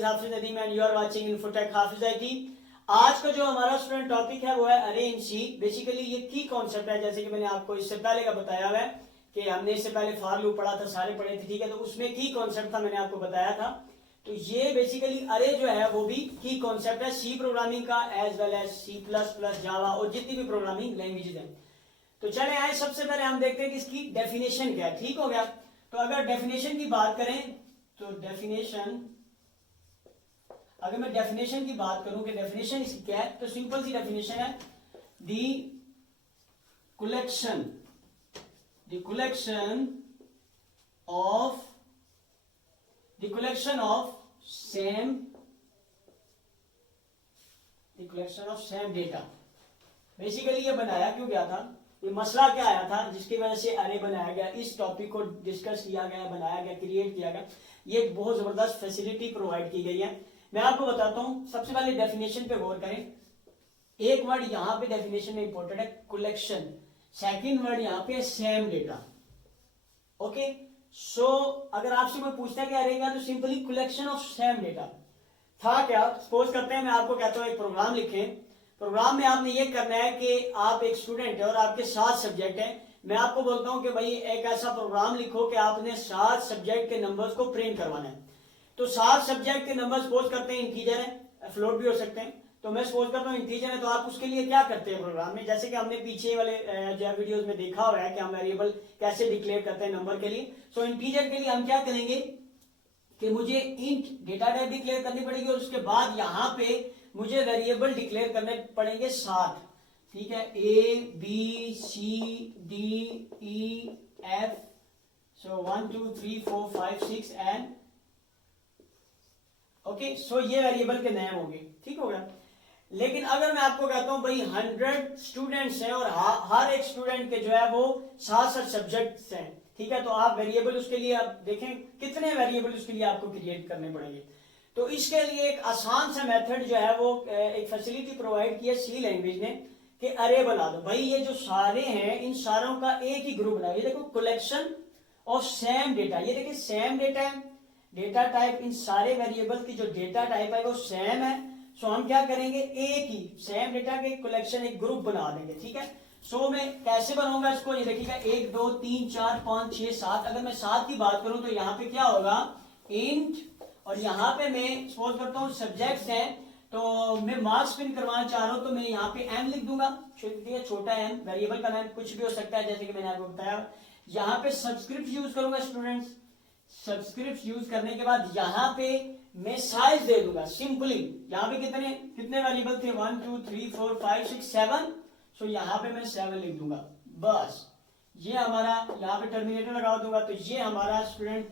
is Hafiz Nadeem and you are watching Infotech Hafiz IT। आज का जो हमारा स्टूडेंट टॉपिक है वो है अरे इन सी। बेसिकली ये की कॉन्सेप्ट है, जैसे कि मैंने आपको इससे पहले का बताया हुआ है कि हमने इससे पहले फॉर लूप पढ़ा था, सारे पढ़े थे, ठीक है। तो उसमें की कॉन्सेप्ट था, मैंने आपको बताया था। तो ये बेसिकली अरे जो है वो भी की कॉन्सेप्ट है सी प्रोग्रामिंग का, as well as C plus plus, Java और जितनी भी प्रोग्रामिंग लैंग्वेजेस हैं। तो चले आए, सबसे पहले हम देखते हैं कि इसकी डेफिनेशन क्या है। ठीक हो गया। तो अगर डेफिनेशन की बात करें तो डेफिनेशन, अगर मैं डेफिनेशन की बात करूं कि डेफिनेशन इसकी क्या है, तो सिंपल सी डेफिनेशन है the collection of same data. Basically ये बनाया क्यों गया था, ये मसला क्या आया था जिसकी वजह से अरे बनाया गया, इस टॉपिक को डिस्कस किया गया, बनाया गया, क्रिएट किया गया। ये एक बहुत जबरदस्त फैसिलिटी प्रोवाइड की गई है। मैं आपको बताता हूं, सबसे पहले डेफिनेशन पे गौर करें। एक वर्ड यहां पे डेफिनेशन में इंपॉर्टेंट है, कलेक्शन। सेकंड वर्ड यहां पे सेम डेटा। ओके, सो अगर आपसे कोई पूछता है कि अरे क्या, तो simply collection of same data था क्या। सपोज करते हैं मैं आपको कहता हूं एक प्रोग्राम लिखें। प्रोग्राम में आपने ये करना है कि आप एक स्टूडेंट है और आपके 7 सब्जेक्ट हैं। मैं आपको बोलता हूं कि भाई एक ऐसा प्रोग्राम लिखो कि आपने 7 सब्जेक्ट के नंबर्स को प्रिंट करवाना है। तो 7 सब्जेक्ट के नंबर सपोज करते हैं इंटीजर है, फ्लोट भी हो सकते हैं। तो मैं सपोज करता हूँ इंटीजर है, तो आप उसके लिए क्या करते हैं प्रोग्राम में, जैसे कि हमने पीछे वाले जो वीडियोस में देखा हुआ है कि हम वेरिएबल कैसे डिक्लेयर करते हैं नंबर के लिए। सो इंटीजर के लिए हम क्या करेंगे कि मुझे इंट डेटा टाइप डिक्लेयर करनी पड़ेगी और उसके बाद यहाँ पे मुझे वेरिएबल डिक्लेयर करने पड़ेंगे 7। ठीक है, A B C D E F, so 1 2 3 4 5 6 and okay. So ये वेरिएबल के नेम होंगे। ठीक हो गया। लेकिन अगर मैं आपको कहता हूं भाई 100 स्टूडेंट्स हैं और हर एक स्टूडेंट के जो है वो 7 सब्जेक्ट्स हैं, ठीक है, तो आप वेरिएबल उसके लिए आप देखें कितने वेरिएबल उसके लिए आपको क्रिएट करने पड़ेंगे। तो इसके लिए एक आसान सा मेथड जो है वो एक फैसिलिटी प्रोवाइड की है सी लैंग्वेज ने कि अरे बना दो। भाई ये जो सारे हैं इन सारों का एक ही ग्रुप बनाओ। ये देखो कलेक्शन ऑफ सेम डेटा, ये देखिए सेम डेटा है, डेटा टाइप, इन सारे वेरिएबल की जो डेटा टाइप है वो सेम है। सो हम क्या करेंगे, एक ही सेम डेटा के कलेक्शन, एक ग्रुप बना देंगे। ठीक है। सो मैं कैसे बनाऊंगा इसको, ये देखिएगा 1 2 3 4 5 6 7। अगर मैं 7 की बात करूं तो यहाँ पे क्या होगा, इंट, और यहाँ पे मैं सपोज करता हूँ सब्जेक्ट्स हैं, तो मैं मार्क्स प्रिंट करवाना चाह रहा हूं तो मैं यहाँ पे एम लिख दूंगा, छोटा एम, वेरिएबल का नाम कुछ भी हो सकता है जैसे कि मैंने आपको बताया। यहाँ पे सब्सक्रिप्ट यूज करूंगा स्टूडेंट्स। सब्सक्रिप्ट यूज करने के बाद यहाँ पे मैं साइज दे दूंगा सिंपली। यहाँ पे कितने वेरिएबल थे, 1 2 3 4 5 6 7। सो यहाँ पे मैं 7 लिख दूंगा बस। ये हमारा यहाँ पे टर्मिनेटर लगा दूंगा, तो ये हमारा स्टूडेंट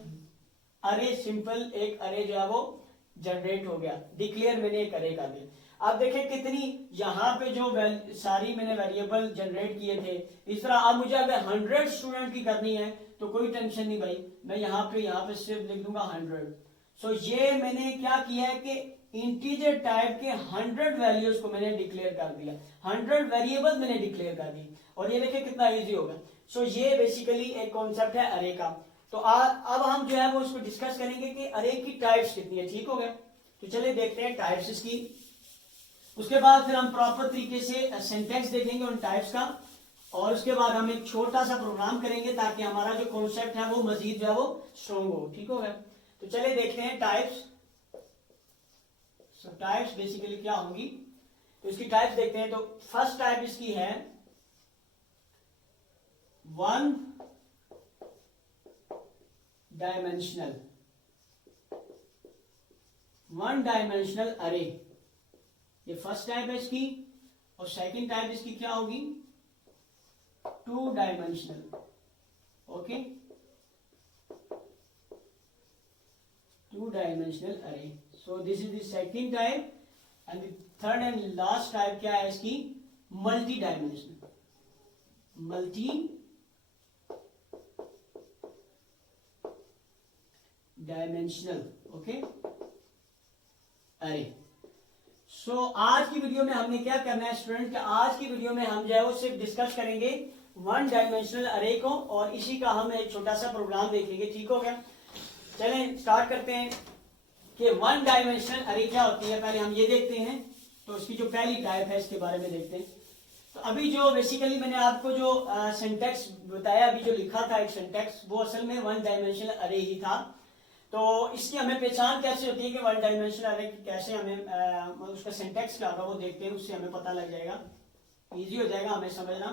अरे, सिंपल एक अरे जो है वो जनरेट हो गया, डिक्लेयर मैंने एक अरे कर दिया। आप देखें कितनी यहाँ पे जो सारी मैंने वेरिएबल जनरेट किए थे। इस तरह अब मुझे अगर 100 स्टूडेंट की करनी है तो कोई टेंशन नहीं भाई, मैं यहाँ पे सिर्फ लिख दूंगा 100। सो ये मैंने क्या किया है कि इंटीजर टाइप के 100 वैल्यूज को मैंने डिक्लेयर कर दिया, 100 वेरिएबल मैंने डिक्लेयर कर दी, और ये देखिए कितना इजी होगा। सो ये बेसिकली एक कॉन्सेप्ट है अरे का। तो अब हम जो है वो उसको डिस्कस करेंगे कि अरे की टाइप्स कितनी है। ठीक हो गया। तो चलिए देखते हैं टाइप्स इसकी, उसके बाद फिर हम प्रॉपर तरीके से सिंटैक्स देखेंगे उन टाइप्स का, और उसके बाद हम एक छोटा सा प्रोग्राम करेंगे ताकि हमारा जो कॉन्सेप्ट है वो मजीद जो है वो स्ट्रॉन्ग हो। ठीक हो गया। तो चलिए देखते हैं टाइप्स। सो टाइप्स बेसिकली क्या होंगी, तो इसकी टाइप्स देखते हैं। तो फर्स्ट टाइप इसकी है वन डायमेंशनल अरे, ये फर्स्ट टाइप है इसकी। और सेकंड टाइप इसकी क्या होगी, 2 डायमेंशनल। ओके, 2 डायमेंशनल अरे। सो this is the second type. And the third and last type क्या है इसकी, मल्टी डायमेंशनल ओके अरे। सो आज की वीडियो में हमने क्या करना है स्टूडेंट, आज की वीडियो में हम जो है वो सिर्फ डिस्कस करेंगे 1 डायमेंशनल अरे को, और इसी का हम एक छोटा सा प्रोग्राम देखेंगे। ठीक हो गया। चलें स्टार्ट करते हैं। कि वन डायमेंशनल अरे क्या होती है, पहले हम ये देखते हैं। तो उसकी जो पहली टाइप है इसके बारे में देखते हैं। तो अभी जो बेसिकली मैंने आपको जो सिंटैक्स बताया, अभी जो लिखा था एक सिंटैक्स, वो असल में वन डायमेंशनल अरे ही था। तो इसकी हमें पहचान कैसे होती है कि वन डायमेंशनल अरे कैसे हमें उसका सिंटैक्स क्या होगा वो देखते हैं, उससे हमें पता लग जाएगा, इजी हो जाएगा हमें समझना।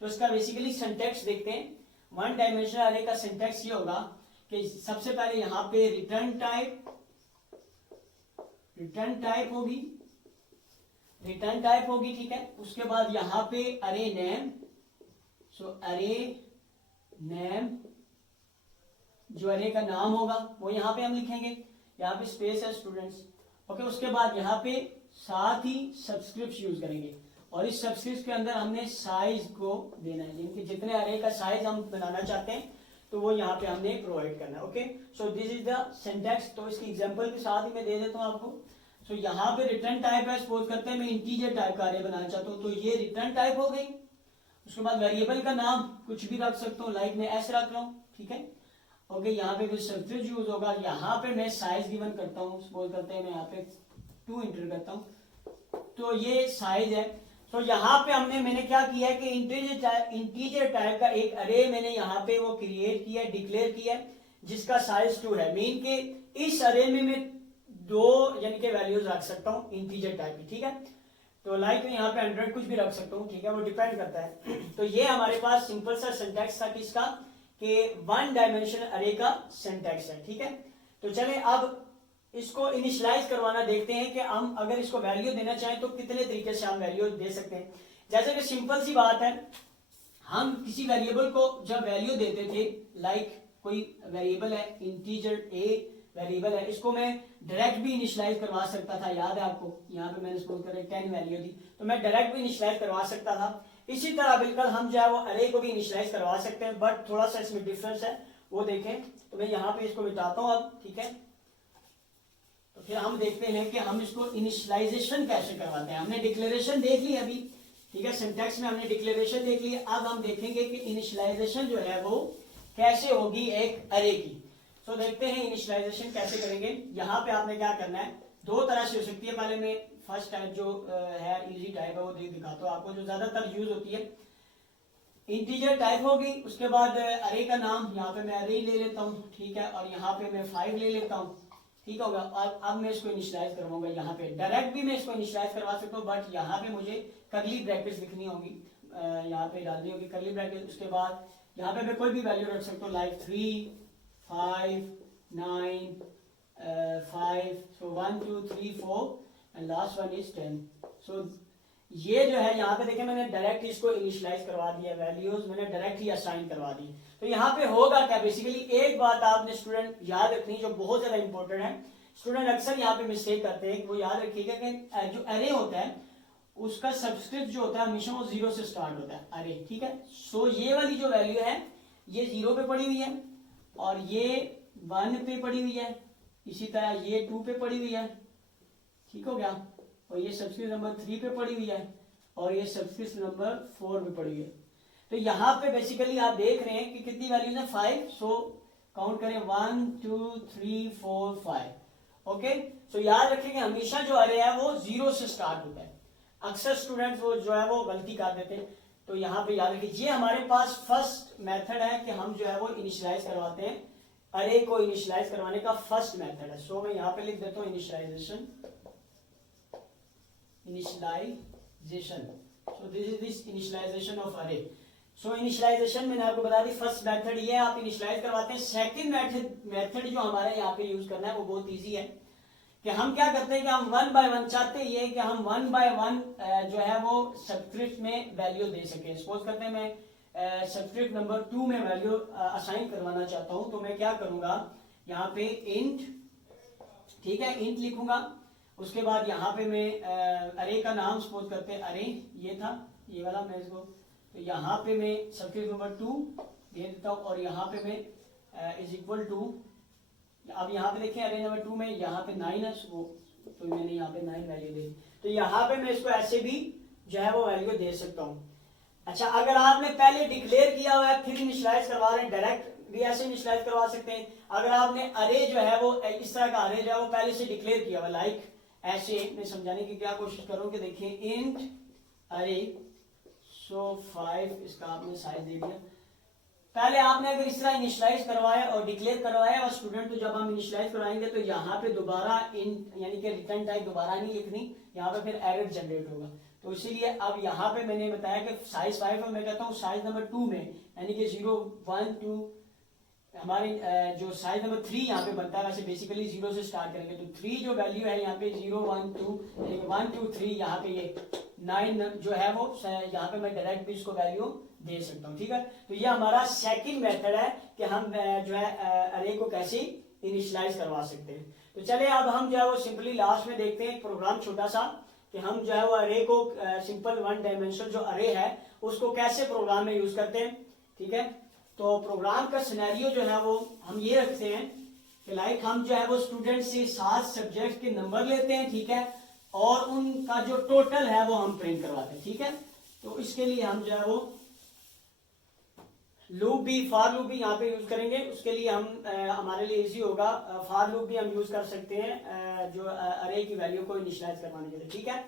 तो इसका बेसिकली सिंटैक्स देखते हैं। वन डायमेंशनल अरे का सिंटैक्स ये होगा कि सबसे पहले यहाँ पे रिटर्न टाइप होगी, ठीक है। उसके बाद यहाँ पे अरे नेम, सो अरे नेम जो अरे का नाम होगा वो यहाँ पे हम लिखेंगे, यहाँ पे स्पेस है स्टूडेंट्स, ओके। उसके बाद यहाँ पे साथ ही सब्सक्रिप्ट यूज करेंगे, और इस सब्सक्रिप्ट के अंदर हमने साइज को देना है, जिनके जितने अरे का साइज हम बनाना चाहते हैं तो वो यहाँ पे हमने प्रोवाइड करना है, okay. So this is the syntax. तो इसकी एग्जांपल के साथ ही मैं दे देता हूँ आपको। सो यहाँ पे रिटर्न टाइप है, सपोज करते हैं मैं इंटीजर टाइप का अरे बनाना चाहता हूँ, तो ये रिटर्न टाइप हो गई। उसके बाद वेरिएबल का नाम कुछ भी रख सकता हूँ, लाइक मैं एस रख रहा हूँ, ठीक है, ओके। यहाँ पे कुछ सब्सक्रिप्ट यूज होगा, यहाँ पे मैं साइज गिवन करता हूँ, सपोज करते हैं मैं यहाँ पे 2 इंटर करता हूँ, तो ये साइज है। तो यहाँ पे मैंने क्या किया है कि इंटीजर टाइप का एक अरे मैंने यहाँ पे वो क्रिएट किया, डिक्लेयर किया, जिसका साइज 2 है। मीन के इस अरे में मैं 2 यानी कि वैल्यूज रख सकता हूँ इंटीजर टाइप की, ठीक है। तो लाइक मैं यहाँ पे 100 कुछ भी रख सकता हूँ, ठीक है, वो डिपेंड करता है। तो ये हमारे पास सिंपल सा सिंटैक्स था किसका, कि वन डायमेंशनल अरे का सिंटैक्स है, ठीक है। तो चले अब इसको इनिशियलाइज करवाना देखते हैं कि हम अगर इसको वैल्यू देना चाहें तो कितने तरीके से हम वैल्यू दे सकते हैं। जैसे कि सिंपल सी बात है, हम किसी वेरिएबल को जब वैल्यू देते थे, लाइक कोई वेरिएबल है इंटीजर ए वेरिएबल है, इसको मैं डायरेक्ट भी इनिशियलाइज करवा सकता था, याद है आपको, यहाँ पे मैंने सपोज करें 10 वैल्यू दी, तो मैं डायरेक्ट भी इनिशियलाइज करवा सकता था। इसी तरह बिल्कुल हम जो है वो अरे को भी इनिशियलाइज करवा सकते हैं, बट थोड़ा सा इसमें डिफरेंस है, वो देखें। तो मैं यहाँ पे इसको मिटाता हूँ अब, ठीक है। तो फिर हम देखते हैं कि हम इसको इनिशियलाइजेशन कैसे करवाते हैं। हमने डिक्लेरेशन देख ली अभी, ठीक है, सिंटैक्स में हमने डिक्लेरेशन देख ली। अब हम देखेंगे कि इनिशियलाइजेशन जो है वो कैसे होगी एक अरे की। तो देखते हैं इनिशियलाइजेशन कैसे करेंगे। यहाँ पे आपने क्या करना है, 2 तरह से हो सकती है। पहले मैं फर्स्ट टाइप जो है इजी टाइप है वो दिखाता हूँ आपको, जो ज्यादातर यूज होती है। इंटीजर टाइप होगी, उसके बाद अरे का नाम, यहाँ पे मैं अरे ले लेता हूँ, ठीक है, और यहाँ पे मैं 5 ले लेता हूँ, ठीक होगा। और अब मैं इसको इनिशियलाइज करवाऊंगा, यहाँ पे डायरेक्ट भी मैं इसको इनिशियलाइज करवा सकता हूँ, बट यहाँ पे मुझे करली ब्रैकेट्स लिखनी होगी, यहाँ पे डालनी होगी करली ब्रैकेट। उसके बाद यहाँ पे मैं कोई भी वैल्यू रख सकता हूँ, like 3, 5, 9, 5, so 1, 2, 3, 4 and last one is 10। सो ये जो है यहाँ पे देखें मैंने डायरेक्ट इसको इनिशियलाइज करवा दिया, वैल्यूज मैंने डायरेक्ट ही असाइन करवा दी। तो यहाँ पे होगा क्या, बेसिकली एक बात आपने स्टूडेंट याद रखनी जो बहुत ज्यादा इंपॉर्टेंट है, स्टूडेंट अक्सर यहाँ पे मिस्टेक करते हैं, वो याद रखिएगा कि जो अरे होता है उसका सबस्क्रिप्ट जो होता है हमेशा वो 0 से स्टार्ट होता है अरे, ठीक है। सो ये वाली जो वैल्यू है ये 0 पे पड़ी हुई है, और ये 1 पे पड़ी हुई है, इसी तरह ये 2 पे पड़ी हुई है, ठीक हो गया, और ये सब्सक्रिप्ट नंबर 3 पे पड़ी हुई है, और ये सब्सक्रिप्ट नंबर 4 पे पड़ी हुई है। तो यहाँ पे बेसिकली आप देख रहे हैं कि कितनी वैल्यूज है 5। सो काउंट करें 1, 2, 3, 4, 5, ओके। सो याद रखेंगे हमेशा जो अरे है वो 0 से स्टार्ट होता है। अक्सर स्टूडेंट्स वो जो है वो गलती कर देते हैं, तो यहाँ पे याद रखिए ये हमारे पास फर्स्ट मेथड है कि हम जो है वो इनिशियलाइज करवाते हैं, अरे को इनिशियलाइज करवाने का फर्स्ट मेथड है। सो मैं यहाँ पे लिख देता हूँ initialisation, so this is this initialisation of array. So initialisation मैंने आपको बता दी फर्स्ट मेथड ये आप इनिशियलाइज करवाते हैं। सेकंड मेथड जो हमारे यहाँ पे यूज करना है वो बहुत इजी है, कि हम क्या करते हैं कि हम 1 by 1 चाहते हैं कि हम 1 by 1 जो है वो सब्सक्रिप्ट में वैल्यू दे सके। सपोज करते हैं मैं सब्सक्रिप्ट नंबर 2 में वैल्यू असाइन करवाना चाहता हूं, तो मैं क्या करूंगा, यहाँ पे इंट, ठीक है, इंट लिखूंगा। उसके बाद यहाँ पे मैं अरे का नाम सपोज करते हैं अरे ये था, ये वाला मैं इसको, तो यहाँ पे मैं सब्सक्रिप्ट नंबर 2 दे देता हूँ, और यहाँ पे मैं इज इक्वल टू, अब यहाँ पे देखें अरे नंबर 2 में यहाँ पे 9 है, तो मैंने यहाँ पे 9 वैल्यू दी, तो यहाँ पे मैं इसको ऐसे भी जो है वो वैल्यू दे सकता हूँ। अच्छा, अगर आपने पहले डिक्लेयर किया हुआ है फिर इनिशियलाइज करवा रहे हैं डायरेक्ट भी ऐसे इनिशियलाइज करवा सकते हैं। अगर आपने अरे जो है वो इस तरह का अरे जो है वो पहले से डिक्लेयर किया हुआ, लाइक ऐसे मैं समझाने की क्या कोशिश करूं कि देखिए इंट अरे सो 5, इसका आपने साइज दे दिया। पहले आपने अगर इस तरह इनिशियलाइज करवाया और डिक्लेयर करवाया और स्टूडेंट को जब हम इनिशियलाइज करवाएंगे तो यहाँ पे दोबारा इन यानी कि रिटर्न टाइप दोबारा नहीं लिखनी, यहाँ पे फिर एरर जनरेट होगा। तो इसीलिए अब यहाँ पे मैंने बताया कि साइज 5 में मैं कहता हूँ साइज नंबर 2 में यानी कि 0 1 2 हमारे जो साइज नंबर 3 यहाँ पे बनता है, वैसे बेसिकली 0 से स्टार्ट करेंगे तो 3 जो वैल्यू है यहाँ पे 0 1 2 1 2 3 यहाँ पे ये 9 जो है वो यहाँ पे मैं डायरेक्ट भी इसको वैल्यू दे सकता हूँ। ठीक है, तो ये हमारा सेकंड मेथड है कि हम जो है अरे को कैसे इनिशियलाइज करवा सकते हैं। तो चले अब हम जो है वो सिंपली लास्ट में देखते हैं प्रोग्राम छोटा सा कि हम जो है वो अरे को सिंपल 1 डायमेंशनल जो अरे है उसको कैसे प्रोग्राम में यूज करते हैं। ठीक है, तो प्रोग्राम का सिनेरियो जो है वो हम ये रखते हैं कि लाइक हम जो है वो स्टूडेंट से 7 सब्जेक्ट के नंबर लेते हैं। ठीक है, और उनका जो टोटल है वो हम प्रिंट करवाते हैं। ठीक है, तो इसके लिए हम जो है वो लूप भी फॉर लूप भी यहाँ पे यूज करेंगे। उसके लिए हम हमारे लिए इजी होगा, फॉर लूप भी हम यूज कर सकते हैं जो अरे की वैल्यू को इनिशियलाइज करवाने के लिए। ठीक है,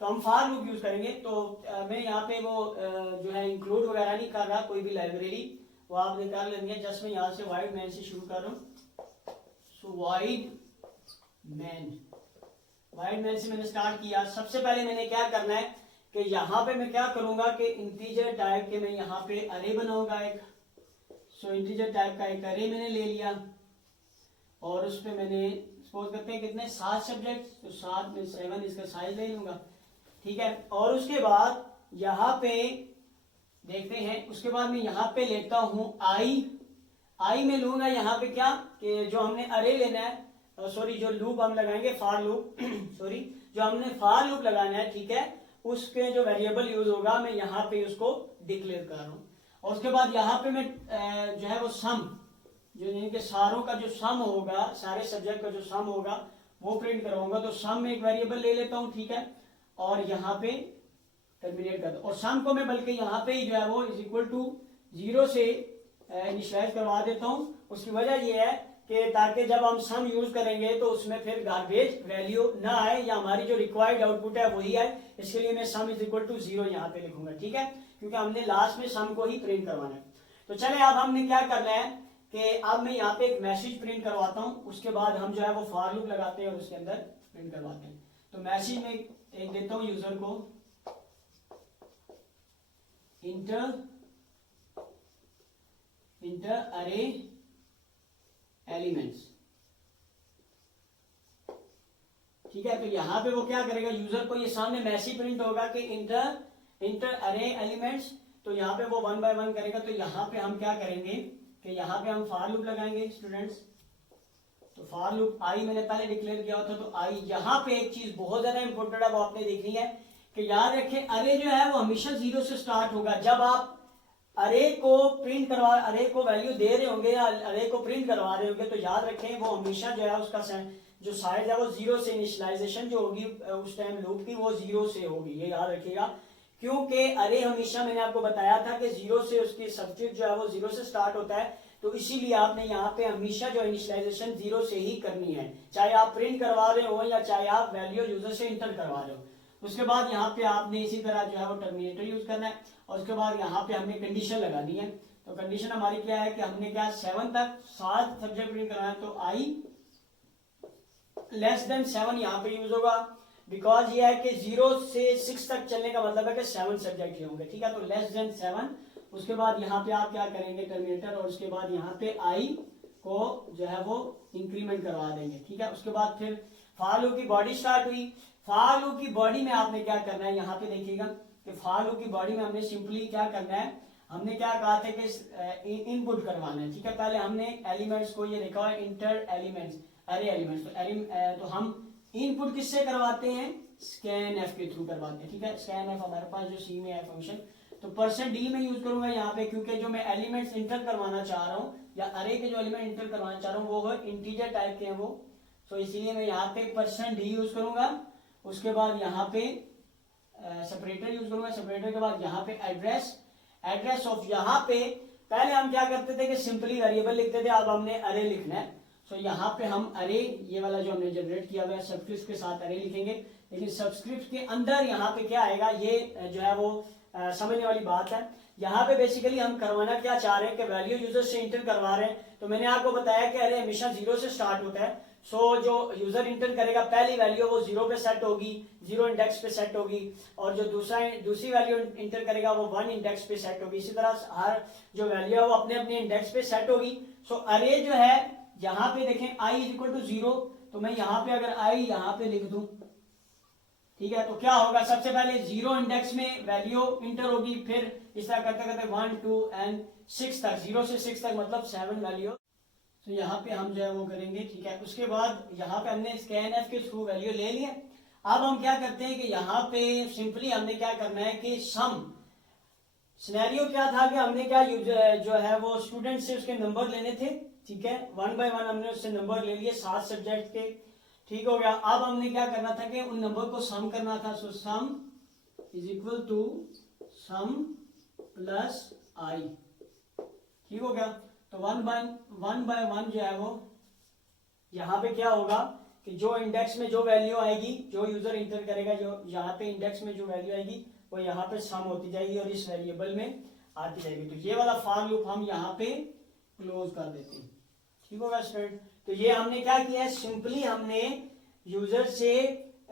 तो हम फॉर लूप यूज करेंगे। तो मैं यहाँ पे वो जो है इंक्लूड वगैरह नहीं कर रहा कोई भी लाइब्रेरी, वो आप निकाल लेंगे। जस्ट मैं यहाँ से वाइड मैन से शुरू कर रहा हूँ। सो वाइड मैन से मैंने स्टार्ट किया। सबसे पहले मैंने क्या करना है कि यहाँ पे मैं क्या करूंगा कि इंटीजर टाइप के मैं यहाँ पे अरे बनाऊंगा एक। सो इंटीजर टाइप का एक अरे मैंने ले लिया और उस पर मैंने सपोज करते हैं कितने 7 सब्जेक्ट, तो 7 में 7 इसका साइज ले लूंगा। ठीक है, और उसके बाद यहाँ पे देखते हैं, उसके बाद मैं यहाँ पे लेता हूं आई में लूंगा यहाँ पे क्या कि जो हमने अरे लेना है, सॉरी जो लूप हम लगाएंगे फॉर लूप सॉरी जो हमने फॉर लूप लगाना है। ठीक है, उसके जो वेरिएबल यूज होगा मैं यहाँ पे उसको डिक्लेयर कर रहा हूँ। और उसके बाद यहाँ पे मैं जो है वो सम जो यानी कि सारों का जो सम होगा, सारे सब्जेक्ट का जो सम होगा वो प्रिंट करवाऊंगा। तो सम में एक वेरिएबल ले लेता हूँ। ठीक है, और यहाँ पे टर्मिनेट कर दो और सम को मैं बल्कि यहाँ पे ही जो है वो इज इक्वल टू 0 से इनिशियलाइज करवा देता हूँ। उसकी वजह ये है कि ताकि जब हम सम यूज करेंगे तो उसमें फिर गार्बेज वैल्यू ना आए या हमारी जो रिक्वायर्ड आउटपुट है वही आए। इसके लिए मैं सम इज इक्वल टू 0 यहाँ पे लिखूंगा। ठीक है, क्योंकि हमने लास्ट में सम को ही प्रिंट करवाना है। तो चले अब हमने क्या करना है कि अब मैं यहाँ पे एक मैसेज प्रिंट करवाता हूँ। उसके बाद हम जो है वो फॉर लूप लगाते हैं और उसके अंदर प्रिंट करवाते हैं। तो मैसेज में एक देता हूँ यूजर को इंटर अरे एलिमेंट्स। ठीक है, तो यहां पे वो क्या करेगा, यूजर को ये सामने मैसेज प्रिंट होगा कि इंटर अरे एलिमेंट्स। तो यहाँ पे वो 1 बाय 1 करेगा। तो यहाँ पे हम क्या करेंगे कि यहाँ पे हम फॉर लूप लगाएंगे स्टूडेंट्स। तो फॉर लूप आई मैंने पहले डिक्लेयर किया था। तो आई यहाँ पे एक चीज बहुत ज्यादा इंपॉर्टेंट है वो आपने देखनी है कि याद रखें अरे जो है वो हमेशा 0 से स्टार्ट होगा। जब आप अरे को प्रिंट करवा अरे को वैल्यू दे रहे होंगे या अरे को प्रिंट करवा रहे होंगे तो याद रखें वो हमेशा जो है उसका जो साइज है वो 0 से इनिशियलाइजेशन जो होगी उस टाइम लूप की वो 0 से होगी, ये याद रखिएगा। क्योंकि अरे हमेशा मैंने आपको बताया था कि 0 से उसकी सब्जेक्ट जो है वो 0 से स्टार्ट होता है। तो इसीलिए आपने यहाँ पे हमेशा जो इनिशियलाइजेशन 0 से ही करनी है, चाहे आप प्रिंट करवा रहे हो या चाहे आप वैल्यू यूजर से इंटर करवा रहे हो। उसके बाद यहाँ पे आपने इसी तरह जो है वो टर्मिनेटर यूज करना है और उसके बाद यहाँ पे हमने कंडीशन लगानी है। तो कंडीशन हमारी क्या है कि हमने क्या 7 तक 7 सब्जेक्ट प्रिंट करना है। तो आई लेस देन 7 यहाँ पे यूज होगा बिकॉज ये है कि 0 से 6 तक चलने का मतलब है कि 7 सब्जेक्ट ही होंगे। ठीक है, तो लेस देन 7। उसके बाद यहाँ पे आप क्या करेंगे टर्मिनेटर और उसके बाद यहाँ पे आई को जो है वो इंक्रीमेंट करवा देंगे। ठीक है, उसके बाद फिर फॉर लूप की बॉडी स्टार्ट हुई। फॉर लूप की बॉडी में आपने क्या करना है, यहाँ पे देखिएगा कि फॉर लूप की बॉडी में हमने सिंपली क्या करना है, हमने क्या कहा था कि इनपुट करवाना है। ठीक है, पहले हमने एलिमेंट्स को ये लिखा हुआ है इंटर एलिमेंट्स अरे एलिमेंट्स। तो हम इनपुट किससे करवाते हैं, स्कैन एफ के थ्रू करवाते हैं। ठीक है, स्कैन एफ हमारे पास जो सी में है फंक्शन, तो %d में यूज करूंगा यहाँ पे क्योंकि जो मैं एलिमेंट्स इंटर करवाना चाह रहा हूँ या अरे के जो एलिमेंट इंटर करवाना चाह रहा हूँ वो है इंटीजर टाइप के हैं वो। तो इसीलिए मैं यहाँ पे %d यूज करूंगा। उसके बाद यहाँ पे सेपरेटर यूज करूंगा। सेपरेटर के बाद यहाँ पे एड्रेस ऑफ यहाँ पे पहले हम क्या करते थे कि सिंपली वेरिएबल लिखते थे, अब हमने अरे लिखना है। सो यहाँ पे हम अरे, ये वाला जो हमने जनरेट किया हुआ है सबस्क्रिप्ट के साथ अरे लिखेंगे, लेकिन सबस्क्रिप्ट के अंदर यहाँ पे क्या आएगा, ये जो है वो समझने वाली बात है। यहाँ पे बेसिकली हम करवाना क्या चाह रहे हैं कि वैल्यू यूजर से इंटर करवा रहे हैं। तो मैंने आपको बताया कि अरे हमेशा 0 से स्टार्ट होता है। सो जो यूजर इंटर करेगा पहली वैल्यू वो 0 पे सेट होगी, 0 इंडेक्स पे सेट होगी, और जो दूसरी वैल्यू इंटर करेगा वो 1 इंडेक्स पे सेट होगी। इसी तरह हर जो वैल्यू है वो अपने अपने इंडेक्स पे सेट होगी। सो अरे जो है यहाँ पे देखें i इज इक्वल टू 0, तो मैं यहाँ पे अगर i यहाँ पे लिख दूं, ठीक है, तो क्या होगा, सबसे पहले 0 इंडेक्स में वैल्यू इंटर होगी, फिर इस तरह करते करते 1 2 एंड 6 तक, 0 से 6 तक मतलब 7 वैल्यू। तो यहाँ पे हम जो है वो करेंगे, ठीक है। उसके बाद यहाँ पे हमने scanf के थ्रू वैल्यू ले लिया। अब हम क्या करते हैं कि यहाँ पे सिंपली हमने क्या करना है कि सम, सिनेरियो क्या था कि हमने क्या जो है वो स्टूडेंट से उसके नंबर लेने थे, ठीक है, 1 बाय 1 हमने उससे नंबर ले लिए 7 सब्जेक्ट के, ठीक हो गया। अब हमने क्या करना था कि उन नंबर को सम करना था। So sum is equal to sum plus I, ठीक हो गया। तो 1 बाय 1 जो है वो यहाँ पे क्या होगा कि जो इंडेक्स में जो वैल्यू आएगी, जो यूजर इंटर करेगा, जो यहाँ पे इंडेक्स में जो वैल्यू आएगी वो यहाँ पे सम होती जाएगी और इस वेरिएबल में आती जाएगी। तो ये वाला फॉर लूप हम यहाँ पे क्लोज कर देते हैं, ठीक होगा स्टूडेंट। तो ये हमने क्या किया है, सिंपली हमने यूजर से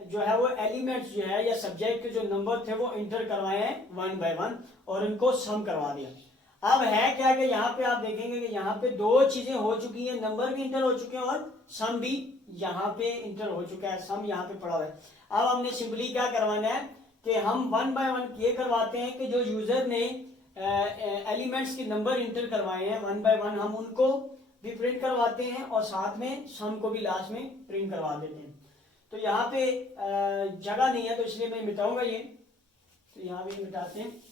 जो है वो एलिमेंट्स जो है या सब्जेक्ट के जो नंबर थे वो इंटर करवाए हैं 1 बाय 1 और इनको सम करवा दिया। अब है क्या कि यहाँ पे आप देखेंगे कि यहाँ पे दो चीजें हो चुकी है, नंबर भी इंटर हो चुके हैं और सम भी यहाँ पे इंटर हो चुका है, सम यहाँ पे पड़ा हुआ है। अब हमने सिंपली क्या करवाना है कि हम 1 बाय 1 ये करवाते हैं कि जो यूजर ने एलिमेंट्स के नंबर इंटर करवाए हैं 1 बाय 1 हम उनको भी प्रिंट करवाते हैं और साथ में सम को भी लास्ट में प्रिंट करवा देते हैं। तो यहाँ पे जगह नहीं है तो इसलिए मैं मिटाऊंगा ये, तो यहाँ भी मिटाते हैं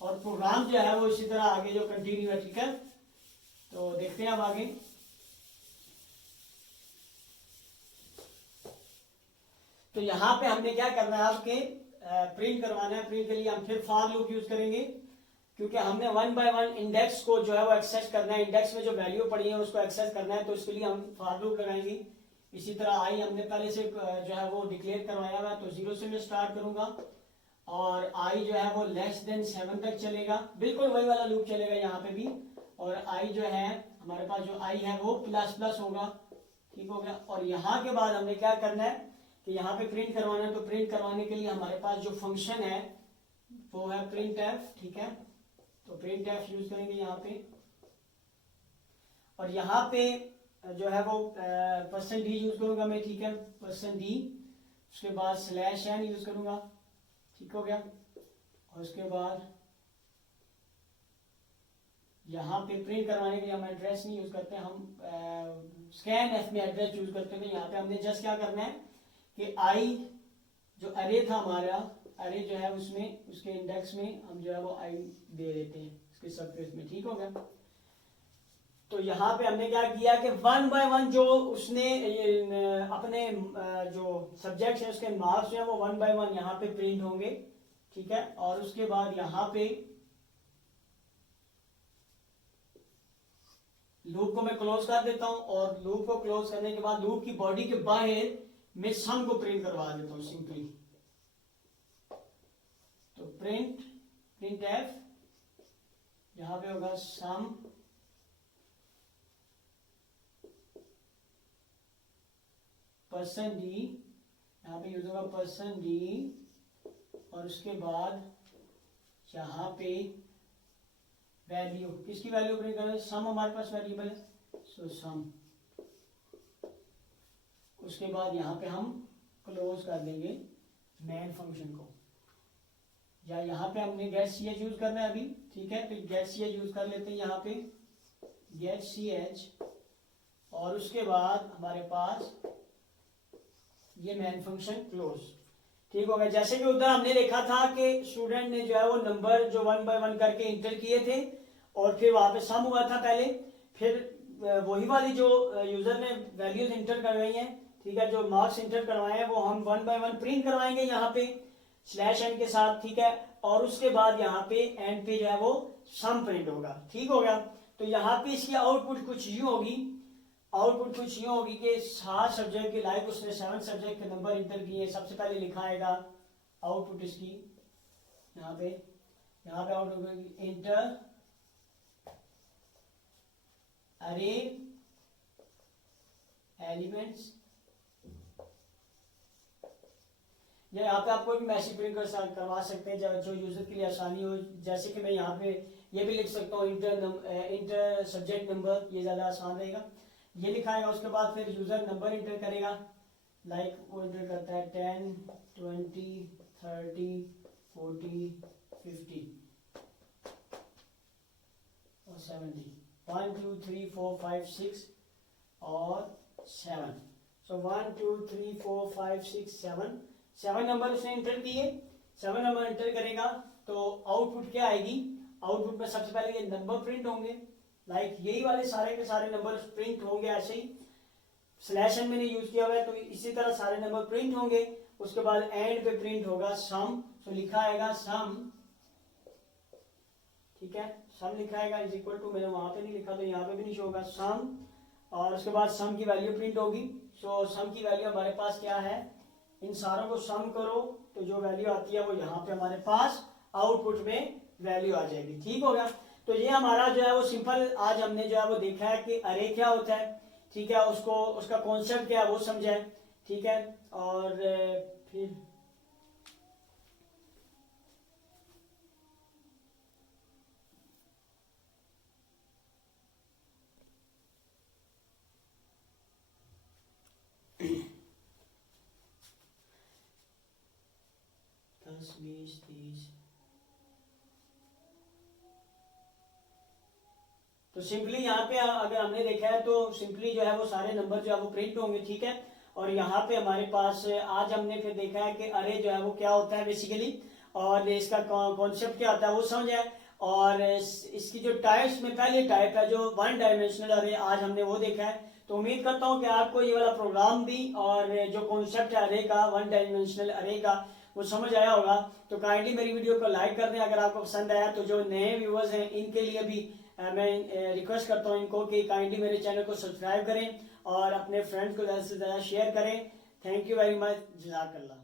और प्रोग्राम जो है वो इसी तरह आगे जो कंटिन्यू है, ठीक है। तो देखते हैं अब आगे। तो यहाँ पे हमने क्या करना है, आपके प्रिंट करवाना है। प्रिंट के लिए हम फिर फॉर लूप यूज करेंगे क्योंकि हमने 1 बाय 1 इंडेक्स को जो है वो एक्सेस करना है, इंडेक्स में जो वैल्यू पड़ी है उसको एक्सेस करना है, तो इसके लिए हम फॉर लूप लगाएंगे। इसी तरह आई हमने पहले से जो है वो डिक्लेयर करवाया हुआ है, तो 0 से मैं स्टार्ट करूंगा और आई जो है वो लेस देन 7 तक चलेगा, बिल्कुल वही वाला लूप चलेगा यहाँ पे भी। और आई जो है हमारे पास जो आई है वो प्लस प्लस होगा, ठीक हो गया। और यहाँ के बाद हमने क्या करना है कि यहाँ पे प्रिंट करवाना है, तो प्रिंट करवाने के लिए हमारे पास जो फंक्शन है वो है प्रिंट एफ, ठीक है। तो प्रिंट एफ यूज करेंगे यहाँ पे और यहाँ पे जो है वो %d यूज करूंगा मैं, ठीक है, %d। उसके बाद /n यूज करूंगा, ठीक हो गया। और उसके बाद यहाँ पे प्रिंट करवाने के लिए हम एड्रेस नहीं यूज करते, हम scanf में एड्रेस यूज करते हैं। यहाँ पे हमने जस्ट क्या करना है कि आई जो अरे था हमारा, अरे जो है उसमें उसके इंडेक्स में हम जो है वो आई दे देते हैं इसके सबकेस में, ठीक हो गया। तो यहाँ पे हमने क्या किया कि 1 बाय 1 जो उसने अपने जो सब्जेक्ट है उसके मार्क्स जो है वो 1 बाय 1 यहाँ पे प्रिंट होंगे, ठीक है। और उसके बाद यहाँ पे लूप को मैं क्लोज कर देता हूं और लूप को क्लोज करने के बाद लूप की बॉडी के बाहर मैं सम को प्रिंट करवा देता हूं सिंपली। तो प्रिंट एफ यहां पे होगा सम %d, यहाँ पे यूज होगा %d और उसके बाद यहाँ पे वैल्यू, किसकी वैल्यू प्रिंट करें, सम हमारे पास वेरिएबल है, सो सम। उसके बाद यहाँ पे हम क्लोज कर देंगे मेन फंक्शन को, या यहाँ पे हमने गेट ch यूज करना है अभी, ठीक है। तो गेट ch यूज कर लेते हैं यहाँ पे गेट ch और उसके बाद हमारे पास ये मेन फंक्शन क्लोज, ठीक हो गया। जैसे कि उधर हमने देखा था कि स्टूडेंट ने जो है वो नंबर जो 1 बाय 1 करके इंटर किए थे और फिर वहां पे सम हुआ था पहले, फिर वही वाली जो यूजर ने वैल्यूज इंटर करवाई हैं, ठीक है, जो मार्क्स इंटर करवाए हैं वो हम 1 बाय 1 प्रिंट करवाएंगे यहाँ पे। स्लैश एन के साथ, ठीक है। और उसके बाद यहाँ पे एंड पे जो है वो सम प्रिंट होगा, ठीक हो गया। तो यहाँ पे इसकी आउटपुट कुछ यूं होगी, आउटपुट कुछ यूं होगी कि 7 सब्जेक्ट के लाइक उसने 7 सब्जेक्ट के नंबर इंटर किए। सबसे पहले लिखा आएगा आउटपुट इसकी, यहाँ पे आउटपुट होगी इंटर अरे एलिमेंट्स। या यहाँ पे आपको भी मैसेज प्रिंट करवा सकते हैं जो यूजर के लिए आसानी हो। जैसे कि मैं यहाँ पे ये भी लिख सकता हूँ इंटर सब्जेक्ट नंबर, ये ज्यादा आसान रहेगा। ये लिखाएगा, उसके बाद फिर यूजर नंबर इंटर करेगा, लाइक वो इंटर करता है 10 20 30 40 50 और 70, 1 2 3 4 5 6 और 7। सो 1 2 3 4 5 6 7 नंबर उसने इंटर किए। 7 नंबर इंटर करेगा तो आउटपुट क्या आएगी? आउटपुट में सबसे पहले ये नंबर प्रिंट होंगे, लाइक यही वाले सारे के सारे नंबर प्रिंट होंगे ऐसे ही। स्लैश एन मैंने यूज किया हुआ है तो इसी तरह सारे नंबर प्रिंट होंगे। उसके बाद एंड पे प्रिंट होगा सम, तो लिखा आएगा सम, ठीक है, सम लिखा आएगा इज इक्वल टू, मैंने वहां पे नहीं लिखा तो यहाँ पे भी नहीं शो होगा सम। और उसके बाद सम की वैल्यू प्रिंट होगी। सो सम की वैल्यू हमारे पास क्या है, इन सारों को सम करो तो जो वैल्यू आती है वो यहाँ पे हमारे पास आउटपुट में वैल्यू आ जाएगी, ठीक हो गया। तो ये हमारा जो है वो सिंपल आज हमने जो है वो देखा है कि अरे क्या होता है, ठीक है, उसको उसका कॉन्सेप्ट क्या है वो समझा है, ठीक है। और फिर दस 20 30, तो सिंपली यहाँ पे अगर हमने देखा है तो सिंपली जो है वो सारे नंबर जो है वो प्रिंट होंगे, ठीक है। और यहाँ पे हमारे पास आज हमने फिर देखा है कि अरे जो है वो क्या होता है बेसिकली, और इसका कॉन्सेप्ट क्या होता है वो समझा है। और इसकी जो टाइप्स में पहले टाइप है जो 1 डायमेंशनल अरे, आज हमने वो देखा है। तो उम्मीद करता हूँ कि आपको ये वाला प्रोग्राम भी और जो कॉन्सेप्ट है अरे का, 1 डायमेंशनल अरे का, वो समझ आया होगा। तो काइंडली मेरी वीडियो को लाइक कर दें अगर आपको पसंद आया। तो जो नए व्यूअर्स हैं इनके लिए भी मैं रिक्वेस्ट करता हूँ इनको कि काइंडली मेरे चैनल को सब्सक्राइब करें और अपने फ्रेंड्स को ज़्यादा से ज़्यादा शेयर करें। थैंक यू वेरी मच, जज़ाकल्लाह।